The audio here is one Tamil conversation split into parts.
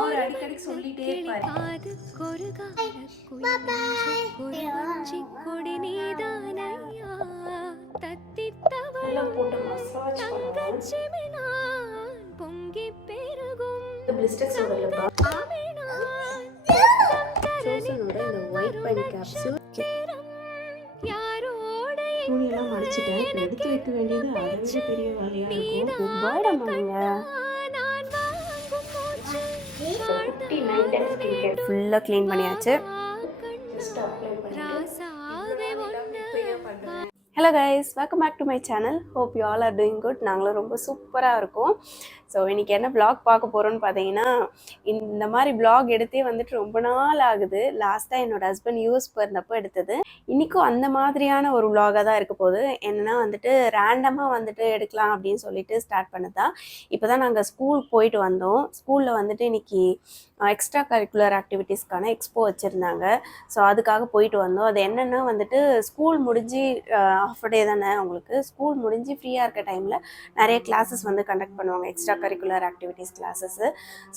அவர் அடிக்கடி சொல்லிட்டே இருப்பாரு. போட்டு மசாஜ் பிளிஸ்டெக்ஸோட லிப்பா சோசனோட இந்த ஒயிட் பைன் கேப்சூல். துணியெல்லாம் மடிச்சிட்டேன். இப்போ எடுத்து வைக்க வேண்டியது அதை விட பெரிய வேலையாக இருக்கும். ஃபுல்லாக க்ளீன் பண்ணியாச்சு. Hello guys, welcome back to my channel. Hope you all are doing good. நாங்களும் ரொம்ப சூப்பராக இருக்கோம். ஸோ இன்றைக்கி என்ன vlog பார்க்க போகிறோன்னு பார்த்தீங்கன்னா, இந்த மாதிரி vlog எடுத்தே வந்துட்டு ரொம்ப நாள் ஆகுது. லாஸ்ட்டாக என்னோடய ஹஸ்பண்ட் யூஎஸ் போயிருந்தப்போ எடுத்தது. இன்றைக்கும் அந்த மாதிரியான ஒரு vlog-ஆக தான் இருக்க போகுது. என்னென்னா வந்துட்டு ரேண்டமாக வந்துட்டு எடுக்கலாம் அப்படின்னு சொல்லிட்டு ஸ்டார்ட் பண்ணதா. இப்போ தான் நாங்கள் ஸ்கூல் போயிட்டு வந்தோம். ஸ்கூலில் வந்துட்டு இன்றைக்கி எக்ஸ்ட்ரா கரிக்குலர் ஆக்டிவிட்டீஸ்க்கான எக்ஸ்போ வச்சுருந்தாங்க. ஸோ அதுக்காக போயிட்டு வந்தோம். அது என்னென்னா வந்துட்டு ஸ்கூல் முடிஞ்சு ஆஃப் டே தானே, உங்களுக்கு ஸ்கூல் முடிஞ்சு ஃப்ரீயாக இருக்க டைமில் நிறைய கிளாஸஸ் வந்து கண்டக்ட் பண்ணுவாங்க, extra curricular activities classes.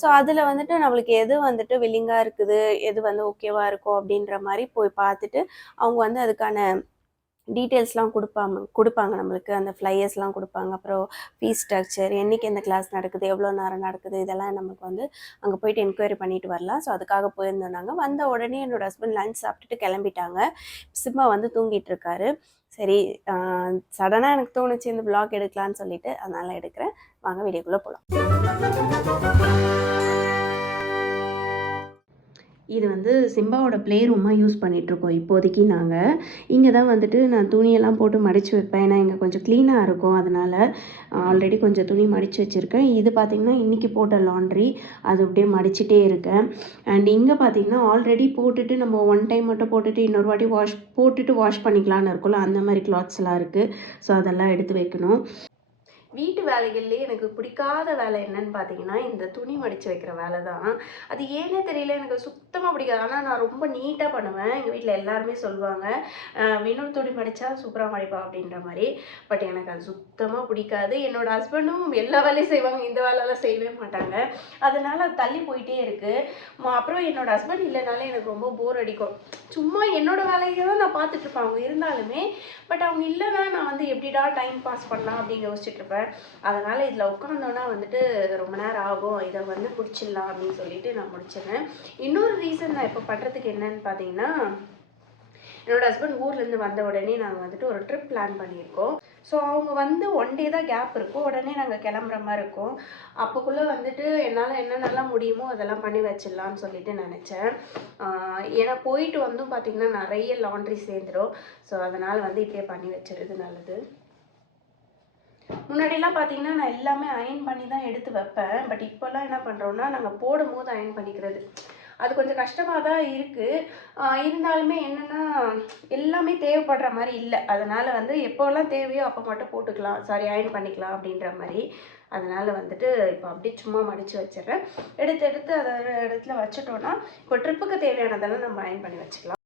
So அதில் வந்துட்டு நம்மளுக்கு எது வந்துட்டு வில்லிங்காக இருக்குது, எது வந்து ஓகேவாக இருக்கும் அப்படின்ற மாதிரி போய் பார்த்துட்டு அவங்க வந்து அதுக்கான டீட்டெயில்ஸ்லாம் கொடுப்பாங்க நம்மளுக்கு. அந்த ஃப்ளையர்ஸ்லாம் கொடுப்பாங்க. அப்புறம் ஃபீஸ் ஸ்ட்ரக்சர், என்றைக்கு எந்த கிளாஸ் நடக்குது, எவ்வளோ நேரம் நடக்குது, இதெல்லாம் நமக்கு வந்து அங்கே போயிட்டு என்கொயரி பண்ணிட்டு வரலாம். ஸோ அதுக்காக போயிருந்தோம் நாங்கள். வந்த உடனே என்னோடய ஹஸ்பண்ட் லஞ்ச் சாப்பிட்டுட்டு கிளம்பிட்டாங்க. சிம்மா வந்து தூங்கிட்டு இருக்காரு. சரி, சடனாக எனக்கு தோணுச்சு இந்த vlog எடுக்கலான்னு சொல்லிட்டு, அதனால் எடுக்கிறேன். வாங்க வீடியோக்குள்ளே போகலாம். இது வந்து சிம்பாவோட ப்ளே ரூமாக யூஸ் பண்ணிகிட்ருக்கோம் இப்போதைக்கு. நாங்கள் இங்கே தான் வந்துட்டு நான் துணியெல்லாம் போட்டு மடித்து வைப்பேன். ஏன்னா இங்கே கொஞ்சம் க்ளீனாக இருக்கும். அதனால் ஆல்ரெடி கொஞ்சம் துணி மடித்து வச்சுருக்கேன். இது பார்த்திங்கன்னா இன்றைக்கி போட்ட லாண்ட்ரி, அது அப்படியே மடிச்சிட்டே இருக்கேன். அண்ட் இங்கே பார்த்திங்கன்னா ஆல்ரெடி போட்டுட்டு நம்ம ஒன் டைம் மட்டும் போட்டுட்டு இன்னொரு வாட்டி வாஷ் பண்ணிக்கலான்னு இருக்கும்ல, அந்த மாதிரி கிளாத்ஸ்லாம் இருக்குது. ஸோ அதெல்லாம் எடுத்து வைக்கணும். வீட்டு வேலைகள்லேயே எனக்கு பிடிக்காத வேலை என்னன்னு பார்த்தீங்கன்னா, இந்த துணி மடித்து வைக்கிற வேலை தான். அது ஏன்னே தெரியல, எனக்கு சுத்தமாக பிடிக்காது. ஆனால் நான் ரொம்ப நீட்டாக பண்ணுவேன். எங்கள் வீட்டில் எல்லாருமே சொல்லுவாங்க, வினோத் துணி மடித்தா சூப்பராக மடிப்பா அப்படின்ற மாதிரி. பட் எனக்கு அது சுத்தமாக பிடிக்காது. என்னோடய ஹஸ்பண்டும் எல்லா வேலையும் செய்வாங்க, இந்த வேலையெல்லாம் செய்யவே மாட்டாங்க. அதனால் அது தள்ளி போயிட்டே இருக்குது. அப்புறம் என்னோடய ஹஸ்பண்ட் இல்லைனாலே எனக்கு ரொம்ப போர் அடிக்கும். சும்மா என்னோடய வேலையை தான் நான் பார்த்துட்ருப்பேன் அவங்க இருந்தாலுமே. பட் அவங்க இல்லைன்னா நான் வந்து எப்படிடா டைம் பாஸ் பண்ணலாம் அப்படின்னு யோசிச்சுட்ருப்பேன். அதனால் இதில் உட்காந்தோன்னா வந்துட்டு ரொம்ப நேரம் ஆகும், இதை வந்து பிடிச்சிடலாம் அப்படின்னு சொல்லிட்டு நான் முடிச்சிடுறேன். இன்னொரு ரீசன் நான் இப்போ பண்ணுறதுக்கு என்னன்னு பார்த்தீங்கன்னா, என்னோடய ஹஸ்பண்ட் ஊர்லேருந்து வந்த உடனே நாங்கள் வந்துட்டு ஒரு ட்ரிப் பிளான் பண்ணியிருக்கோம். ஸோ அவங்க வந்து ஒன் டே தான் கேப் இருக்கும், உடனே நாங்கள் கிளம்புற மாதிரி இருக்கும். அப்போக்குள்ளே வந்துட்டு என்னால் என்னென்னலாம் முடியுமோ அதெல்லாம் பண்ணி வச்சிடலான்னு சொல்லிட்டு நினச்சேன். ஏன்னா போயிட்டு வந்தும் பார்த்திங்கன்னா நிறைய லாண்ட்ரி சேர்ந்துடும். ஸோ அதனால் வந்து இப்படியே பண்ணி வச்சுருது நல்லது. முன்னாடிலாம் பார்த்தீங்கன்னா நான் எல்லாமே அயன் பண்ணி தான் எடுத்து வைப்பேன். பட் இப்போல்லாம் என்ன பண்ணுறோன்னா, நாங்கள் போடும் போது அயன் பண்ணிக்கிறது. அது கொஞ்சம் கஷ்டமாக தான் இருக்குது. இருந்தாலுமே என்னென்னா எல்லாமே தேவைப்படுற மாதிரி இல்லை. அதனால் வந்து எப்போல்லாம் தேவையோ அப்போ மட்டும் போட்டுக்கலாம், அயன் பண்ணிக்கலாம் அப்படின்ற மாதிரி. அதனால் வந்துட்டு இப்போ அப்படியே சும்மா மடித்து வச்சிடுறேன். எடுத்து அதை இடத்துல வச்சுட்டோன்னா இப்போ ட்ரிப்புக்கு தேவையானதெல்லாம் நம்ம அயன் பண்ணி வச்சுக்கலாம்.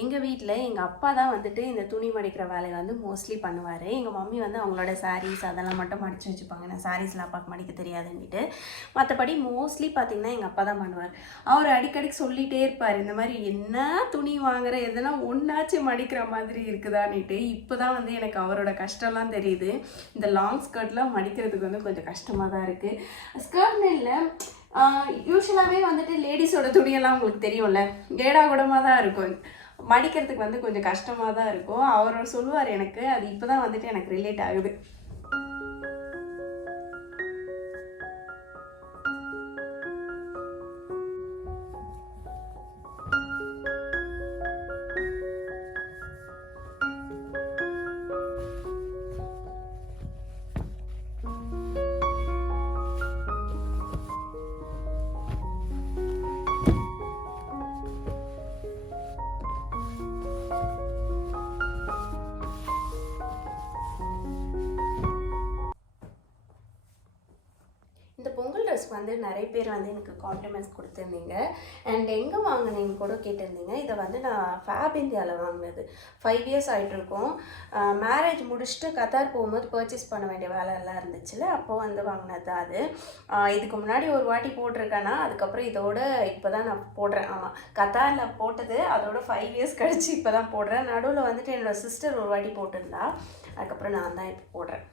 எங்கள் வீட்டில் எங்கள் அப்பா தான் வந்துட்டு இந்த துணி மடிக்கிற வேலையை வந்து மோஸ்ட்லி பண்ணுவார். எங்கள் மம்மி வந்து அவங்களோட சாரீஸ் அதெல்லாம் மட்டும் மடித்து வச்சுப்பாங்க. நான் சாரீஸ்லாம் அப்பாவுக்கு மடிக்க தெரியாதுன்னுட்டு. மற்றபடி மோஸ்ட்லி பார்த்திங்கன்னா எங்கள் அப்பா தான் பண்ணுவார். அவர் அடிக்கடி சொல்லிகிட்டே இருப்பார், இந்த மாதிரி என்ன துணி வாங்குற, எதனா ஒன்றாச்சும் மடிக்கிற மாதிரி இருக்குதான்னுட்டு. இப்போ தான் வந்து எனக்கு அவரோட கஷ்டம்லாம் தெரியுது. இந்த லாங் ஸ்கர்ட்லாம் மடிக்கிறதுக்கு வந்து கொஞ்சம் கஷ்டமாக தான் இருக்குது. ஸ்கர்ட்னு இல்லை, யூஸ்வலாகவே வந்துட்டு லேடிஸோட துணியெல்லாம் உங்களுக்கு தெரியும்ல, ஏடா கூடமாக தான் இருக்கும். மடிக்கிறதுக்கு வந்து கொஞ்சம் கஷ்டமாக தான் இருக்கும். அவர் சொல்லுவார் எனக்கு. அது இப்போ தான் வந்துட்டு எனக்கு ரிலேட் ஆகுது. வந்து நிறைய பேர் வந்து எனக்கு காம்ப்ளிமெண்ட்ஸ் கொடுத்துருந்தீங்க. அண்ட் எங்கே வாங்கினீங்க கூட கேட்டிருந்தீங்க. இதை வந்து நான் ஃபேப் இந்தியாவில் வாங்கினது. 5 இயர்ஸ் ஆகிட்ருக்கோம். மேரேஜ் முடிச்சுட்டு கத்தார் போகும்போது பர்ச்சேஸ் பண்ண வேண்டிய வேலையெல்லாம் இருந்துச்சுல்ல, அப்போது வந்து வாங்கினது தான் அது. இதுக்கு முன்னாடி ஒரு வாட்டி போட்டிருக்கேன்னா, அதுக்கப்புறம் இதோட இப்போ தான் நான் போடுறேன். ஆமாம், கத்தாரில் போட்டது அதோட 5 இயர்ஸ் கழிச்சு இப்போ தான் போடுறேன். நடுவில் வந்துட்டு என்னோடய சிஸ்டர் ஒரு வாட்டி போட்டிருந்தா, அதுக்கப்புறம் நான் தான் இப்போ போடுறேன்.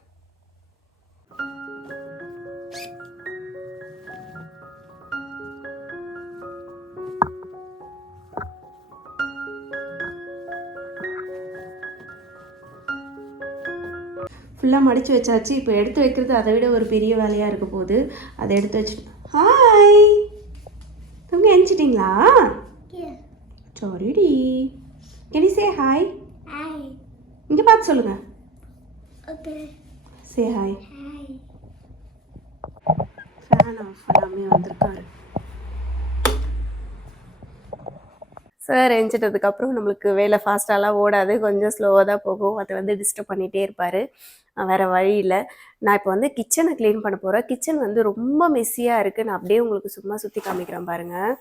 ஃபுல்லாக மடித்து வச்சாச்சு. இப்போ எடுத்து வைக்கிறது அதை விட ஒரு பெரிய வேலையாக இருக்க போகுது. அதை எடுத்து வச்சுட்டு ஹாய் தூங்க எழுந்திட்டிங்களா? சாரிடி. Can you say hi? இங்கே பார்த்து சொல்லுங்கள். Say hi. ஃபேன் ஆஃப் பண்ணாமே வந்திருக்காரு சார். எழுந்திட்டதுக்கப்புறம் நம்மளுக்கு வேலை ஃபாஸ்ட்டாலாம் ஓடாது, கொஞ்சம் ஸ்லோவாக தான் போகும். அதை வந்து டிஸ்டர்ப் பண்ணிகிட்டே இருப்பார். வேறு வழி இல்லை. நான் இப்போ வந்து கிச்சனை க்ளீன் பண்ண போகிறேன். கிச்சன் வந்து ரொம்ப மெஸ்ஸியாக இருக்குது. நான் அப்படியே உங்களுக்கு சும்மா சுற்றி காமிக்கிறேன் பாருங்கள்.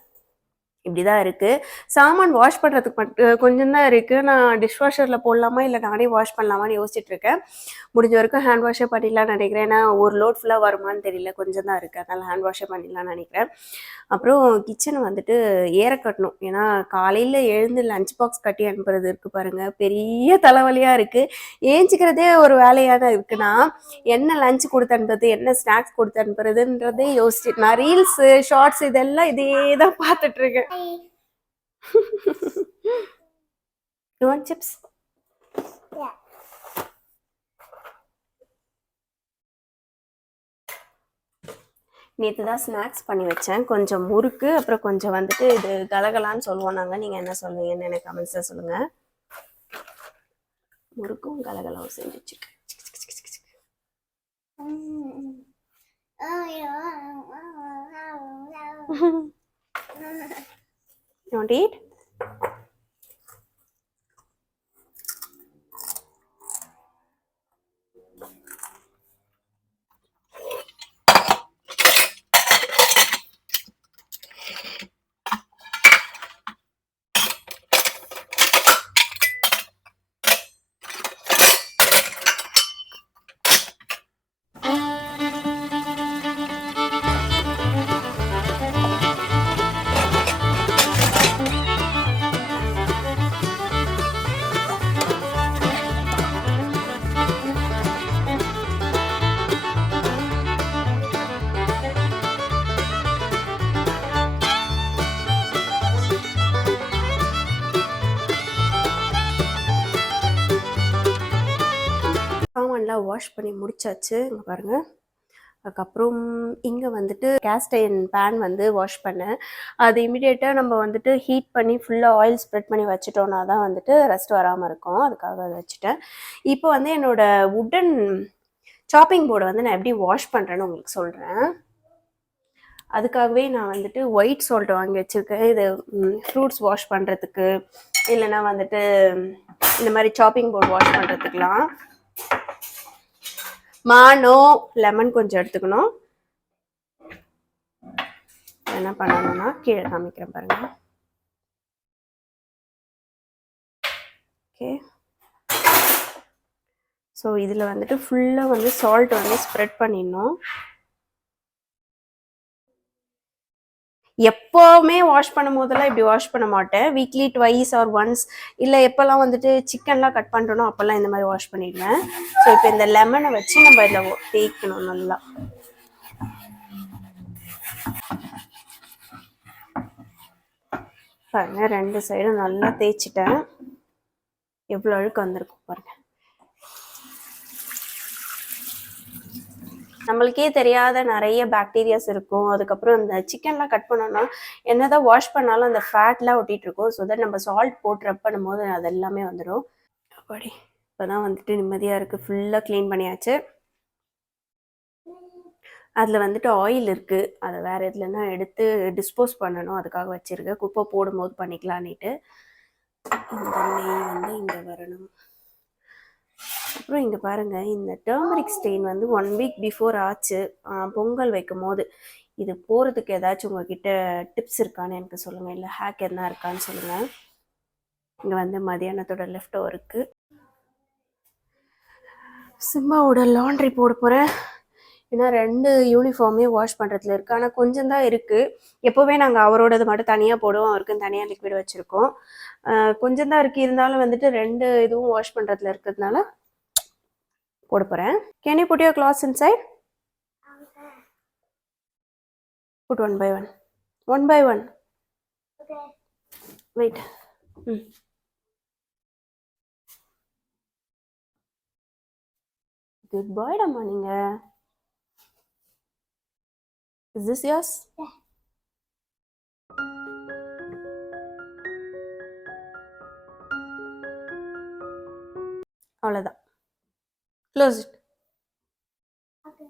இப்படி தான் இருக்குது. சாமான் வாஷ் பண்ணுறதுக்கு மட்டும் கொஞ்சம் தான் இருக்குது. நான் டிஷ்வாஷரில் போடலாமா இல்லை நானே வாஷ் பண்ணலாமான்னு யோசிச்சுட்ருக்கேன். முடிஞ்ச வரைக்கும் ஹேண்ட் வாஷே பண்ணிடலான்னு நினைக்கிறேன். ஏன்னா ஒரு லோட் ஃபுல்லாக வருமானு தெரியல, கொஞ்சம் தான் இருக்குது, அதனால் ஹேண்ட் வாஷே பண்ணிடலான்னு நினைக்கிறேன். அப்புறம் கிச்சனை வந்துட்டு ஏற கட்டணும். ஏன்னா காலையில் எழுந்து லஞ்ச் பாக்ஸ் கட்டி அனுப்புறது இருக்குது பாருங்கள், பெரிய தலைவலியாக இருக்குது. ஏஞ்சிக்கிறதே ஒரு வேலையாக தான் இருக்குன்னா என்ன லஞ்ச் கொடுத்து அனுப்புறது, என்ன ஸ்நாக்ஸ் கொடுத்து அனுப்புறதுன்றதே யோசிச்சு நான் ரீல்ஸு ஷார்ட்ஸ் இதெல்லாம் இதே தான் பார்த்துட்ருக்கேன். You want chips? Yeah. நேற்று தான் ஸ்நாக்ஸ் பண்ணி வச்சேன். கொஞ்சம் முறுக்கு, அப்புறம் கொஞ்சம் வந்துட்டு இது கலகலான்னு சொல்லுவோம் நாங்கள். நீங்கள் என்ன சொல்லுவீங்கன்னு எனக்கு கமெண்ட்ஸில் சொல்லுங்கள். முறுக்கும் கலகலாவும் செஞ்சு வச்சுருக்கேன். You want to eat? சாமான்லாம் வாஷ் பண்ணி முடிச்சாச்சு. இங்கே பாருங்கள். அதுக்கப்புறம் இங்கே வந்துட்டு கேஸ்ட் அயர்ன் பேன் வந்து வாஷ் பண்ணேன். அது இமிடியேட்டாக நம்ம வந்துட்டு ஹீட் பண்ணி ஃபுல்லாக ஆயில் ஸ்ப்ரெட் பண்ணி வச்சுட்டோன்னா தான் வந்துட்டு ரெஸ்ட் வராமல் இருக்கும். அதுக்காக அதை வச்சுட்டேன். இப்போ வந்து என்னோடய வுடன் சாப்பிங் போர்டை வந்து நான் எப்படி வாஷ் பண்ணுறேன்னு உங்களுக்கு சொல்கிறேன். அதுக்காகவே நான் வந்துட்டு ஒயிட் சால்ட் வாங்கி வச்சுருக்கேன். இது ஃப்ரூட்ஸ் வாஷ் பண்ணுறதுக்கு, இல்லைன்னா வந்துட்டு இந்த மாதிரி சாப்பிங் போர்டு வாஷ் பண்ணுறதுக்கெலாம். மானோ லெமன் கொஞ்சம் எடுத்துக்கணும். என்ன பண்ணணும்னா கீழே காமிக்கிறேன் பாருங்க. ஓகே, ஸோ இதில் வந்துட்டு ஃபுல்லாக வந்து சால்ட் வந்து ஸ்ப்ரெட் பண்ணிடணும். எப்போவுமே வாஷ் பண்ணும் போதெல்லாம் இப்படி வாஷ் பண்ண மாட்டேன். வீக்லி ட்வைஸ் ஆர் ஒன்ஸ், இல்லை எப்போல்லாம் வந்துட்டு சிக்கன்லாம் கட் பண்ணுறோனோ அப்போல்லாம் இந்த மாதிரி வாஷ் பண்ணிடுவேன். ஸோ இப்போ இந்த லெமனை வச்சு நம்ம இதில் தேய்க்கணும் நல்லா. பாருங்க, 2 சைடும் நல்லா தேய்ச்சிட்டேன். எவ்வளோ அழுக்கு வந்திருக்கும் பாருங்க. நம்மளுக்கே தெரியாத நிறைய பாக்டீரியாஸ் இருக்கும். அதுக்கப்புறம் இந்த சிக்கன்லாம் கட் பண்ணோம்னா என்னதான் வாஷ் பண்ணாலும் அந்த ஃபேட்லாம் ஒட்டிகிட்டு இருக்கும். ஸோ தட் நம்ம சால்ட் போட்டு ரப் பண்ணும்போது அது எல்லாமே வந்துடும். அப்படி இப்போ தான் வந்துட்டு நிம்மதியாக இருக்குது. ஃபுல்லாக க்ளீன் பண்ணியாச்சு. அதில் வந்துட்டு ஆயில் இருக்குது, அதை வேறு எதுலன்னா எடுத்து டிஸ்போஸ் பண்ணணும். அதுக்காக வச்சுருக்கேன். குப்பை போடும்போது பண்ணிக்கலான்னுட்டு. இந்த நெய் வந்து இங்கே வரணும். அப்புறம் இங்கே பாருங்கள், இந்த டர்மரிக் ஸ்டெயின் வந்து 1 வீக் பிஃபோர் ஆச்சு. பொங்கல் வைக்கும் போது இது போகிறதுக்கு ஏதாச்சும் உங்ககிட்ட டிப்ஸ் இருக்கான்னு எனக்கு சொல்லுங்கள், இல்லை ஹேக் எதுனா இருக்கான்னு சொல்லுங்கள். இங்கே வந்து மதியானத்தோட லெஃப்ட் ஓவருக்கு சிம்பாவோட லாண்ட்ரி போட போகிறேன். ஏன்னா 2 யூனிஃபார்மே வாஷ் பண்ணுறதுல இருக்குது. ஆனால் கொஞ்சம் தான் இருக்குது. எப்போவுமே நாங்கள் அவரோடது மட்டும் தனியாக போடுவோம், அவருக்குன்னு தனியாக லிக்விட் வச்சுருக்கோம். கொஞ்சம் தான் இருக்குது, இருந்தாலும் வந்துட்டு 2 இதுவும் வாஷ் பண்ணுறதுல இருக்கிறதுனால போட போகிறேன். Can you put your clothes inside? Put one by one. One by one. Okay. Wait. Good boy, Amma, ninga. Is this yours? Yeah. அவ்வளோதான். Close it. Okay.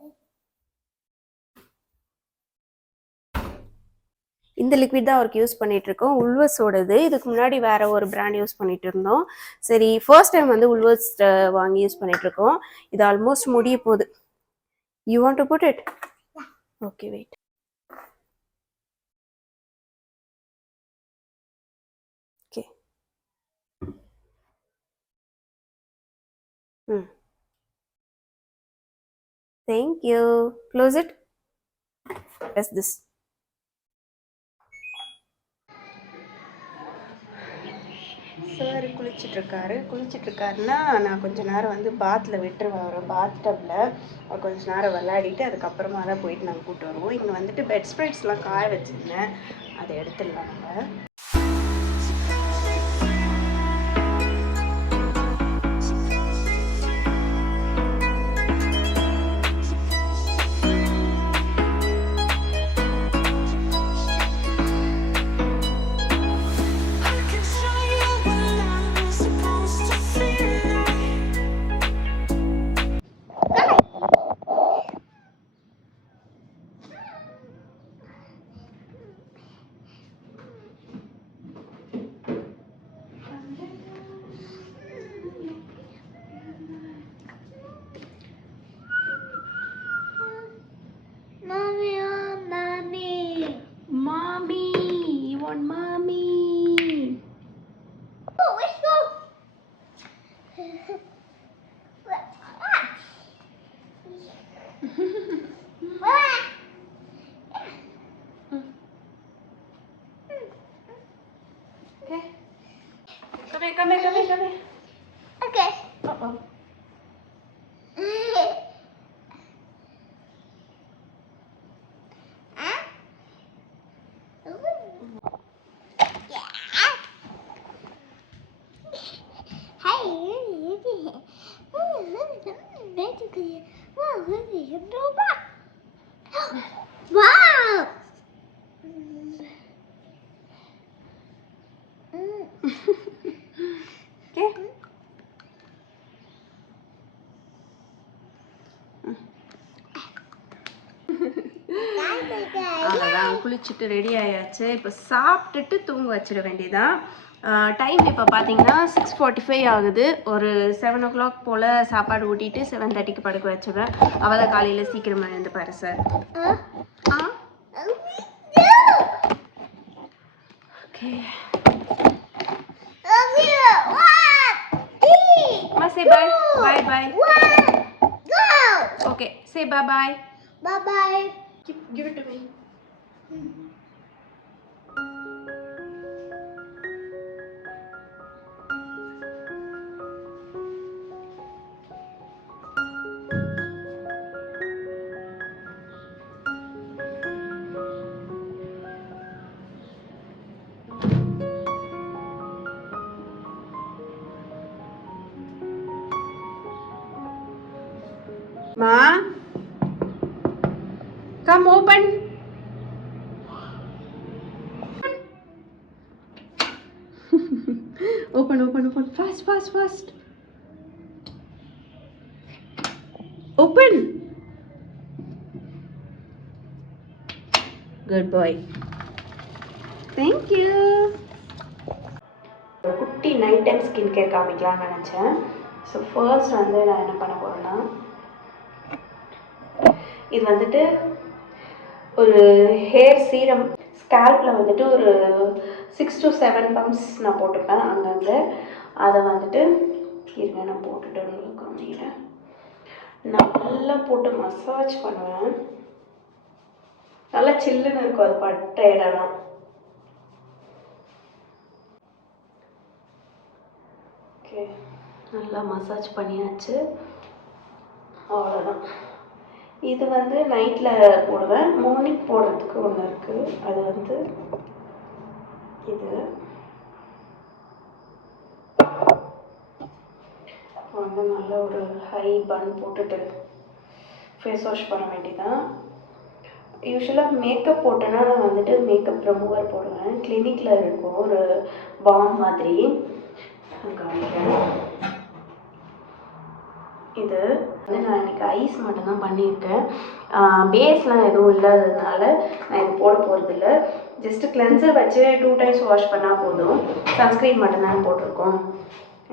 இந்த லிக்விட் தான் அவருக்கு யூஸ் பண்ணிகிட்ருக்கோம், உல்வஸோடது. இதுக்கு முன்னாடி வேறு ஒரு பிராண்ட் யூஸ் பண்ணிகிட்டு இருந்தோம். சரி, ஃபர்ஸ்ட் டைம் வந்து உல்வஸ் வாங்கி யூஸ் பண்ணிகிட்ருக்கோம். இது ஆல்மோஸ்ட் முடிய போகுது. You want to put it? Okay, wait. Okay. Thank you. Close it. Press this. Sir குளிச்சிட்ருக்காருன்னா நான் கொஞ்சம் நேரம் வந்து பாத்தில் விட்டுருவேன். அவரை பாத் டப்பில் கொஞ்சம் நேரம் விளையாடிட்டு அதுக்கப்புறமா தான் போயிட்டு நாங்கள் கூப்பிட்டு வருவோம். இங்கே வந்துட்டு பெட் ஸ்ப்ரெட்ஸ்லாம் காய வச்சுருந்தேன், அதை எடுத்துடலாம் நம்ம. Okay. Come here. Okay. Uh-oh. Wow! Okay. அவ்வளோதான், குளிச்சுட்டு ரெடி ஆயாச்சு. இப்போ சாப்பிட்டுட்டு தூங்க வச்சிட வேண்டியதான். டைம் இப்போ பார்த்தீங்கன்னா 6:45 ஆகுது. ஒரு 7 o'clock போல் சாப்பாடு ஊட்டிட்டு 7:30க்கு படுக்க வச்சுருவேன். அவள் தான் காலையில் சீக்கிரமாக எழுந்துப்பாரு sir. Okay. Say bye. Bye. Okay, say bye. Bye. Give it to me. Ma, come open. Open. Fast. Open. Good boy. Thank you. குட்டி நைட் டைம் ஸ்கின் கேர் காமிக்கலாம்னு நினச்சேன். ஸோ ஃபர்ஸ்ட் வந்து நான் என்ன பண்ண போகிறேன்னா, இது வந்துட்டு ஒரு ஹேர் சீரம் ஸ்கேல்பில் வந்துட்டு ஒரு 6 to 7 பம்ப்ஸ் நான் போட்டுப்பேன் அங்கங்கே. அதை வந்துட்டு இருங்க நான் போட்டுட்டு உங்களுக்கு காமிக்கிறேன். நல்லா போட்டு மசாஜ் பண்ணுவேன். நல்லா சில்லுன்னு இருக்கும் அது பட்ட இடம்லாம். ஓகே, நல்லா மசாஜ் பண்ணியாச்சு. அவ்வளோதான். இது வந்து நைட்டில் போடுவேன். மார்னிங் போடுறதுக்கு ஒன்று இருக்குது. அது வந்து இது வந்து நல்ல ஒரு ஹை பன் போட்டுட்டு ஃபேஸ் வாஷ் பண்ண வேண்டியதான். யூஸ்வலாக மேக்கப் போட்டேன்னா நான் வந்துட்டு மேக்கப் ரிமூவர் போடுவேன். கிளினிக்கில் இருக்கும் ஒரு பாம் மாதிரி. காமிக்கிறேன். இது வந்து நான் இன்றைக்கி ஐஸ் மட்டும்தான் பண்ணியிருக்கேன். பேஸ்லாம் எதுவும் இல்லாததுனால நான் இது போட போகிறதில்ல. ஜஸ்ட்டு கிளென்சர் வச்சு 2 times வாஷ் பண்ணால் போதும். சன்ஸ்க்ரீன் மட்டும்தான் போட்டிருக்கோம்.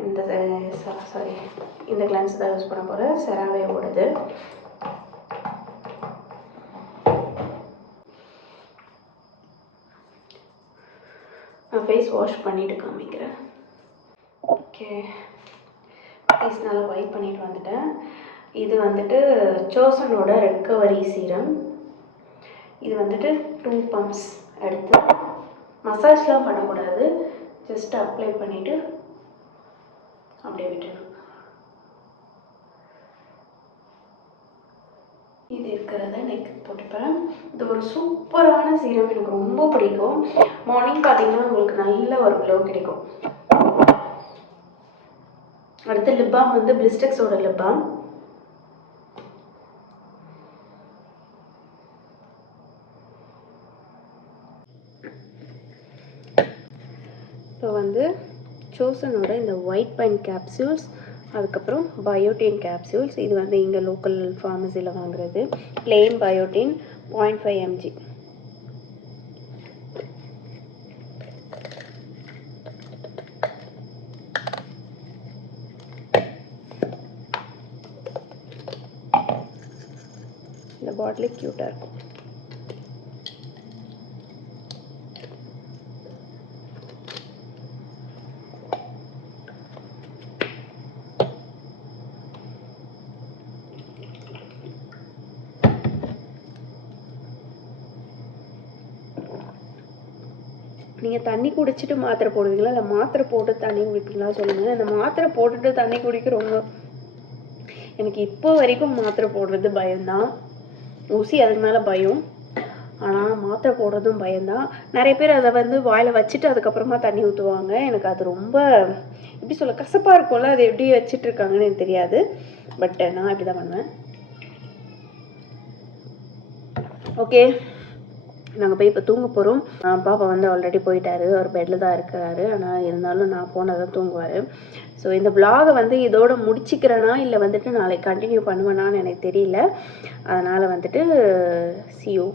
இந்த கிளென்சர் தான் யூஸ் பண்ண போகிறேன். செராவே ஓடுது. நான் ஃபேஸ் வாஷ் பண்ணிவிட்டு காமிக்கிறேன். ஓகே, ஃபேஸ் நல்லா வைப் பண்ணிட்டு வந்துட்டேன். இது வந்துட்டு சோசனோட ரெக்கவரி சீரம். இது வந்துட்டு 2 பம்ப்ஸ் எடுத்து மசாஜ்லாம் பண்ணக்கூடாது, ஜஸ்ட் அப்ளை பண்ணிவிட்டு அப்படியே விட்டுணும். இது இருக்கிறத நெக் போட்டுப்பேன். இது ஒரு சூப்பரான சீரம், எனக்கு ரொம்ப பிடிக்கும். மார்னிங் பார்த்தீங்கன்னா உங்களுக்கு நல்ல ஒரு க்ளோ கிடைக்கும். அடுத்து லிப் பாம் வந்து பிளிஸ்டெக்ஸோட லிப் பாம். இப்போ வந்து சோசனோட இந்த ஒயிட் பைன் கேப்சூல்ஸ், அதுக்கப்புறம் பயோட்டின் கேப்சூல்ஸ். இது வந்து இங்கே லோக்கல் ஃபார்மசியில் வாங்குறது. Plain biotin 0.5 mg. இந்த பாட்டிலே க்யூட்டாக இருக்கும். நீங்கள் தண்ணி குடிச்சிட்டு மாத்திரை போடுவீங்களா, இல்லை மாத்திரை போட்டு தண்ணி குடிப்பீங்களா சொல்லுங்கள். அந்த மாத்திரை போட்டுட்டு தண்ணி குடிக்கிறவங்க, எனக்கு இப்போ வரைக்கும் மாத்திரை போடுறது பயம்தான். ஊசி அதுக்கு மேலே பயம். ஆனால் மாத்திரை போடுறதும் பயம்தான். நிறைய பேர் அதை வந்து வாயில் வச்சுட்டு அதுக்கப்புறமா தண்ணி ஊற்றுவாங்க. எனக்கு அது ரொம்ப எப்படி சொல்ல கசப்பாக இருக்கும்ல, அது எப்படி வச்சுட்டு இருக்காங்கன்னு எனக்கு தெரியாது. பட் நான் இப்படி தான் பண்ணுவேன். ஓகே, நாங்கள் போய் இப்போ தூங்க போகிறோம். பாப்பா வந்து ஆல்ரெடி போயிட்டாரு, அவர் பெட்டில் தான் இருக்கிறாரு. ஆனால் இருந்தாலும் நான் போனால் தான் தூங்குவார். ஸோ இந்த vlog வந்து இதோட முடிச்சிக்கிறேனா இல்லை வந்துட்டு நாளைக்கு கண்டினியூ பண்ணுவேனான்னு எனக்கு தெரியல. அதனால் வந்துட்டு see you.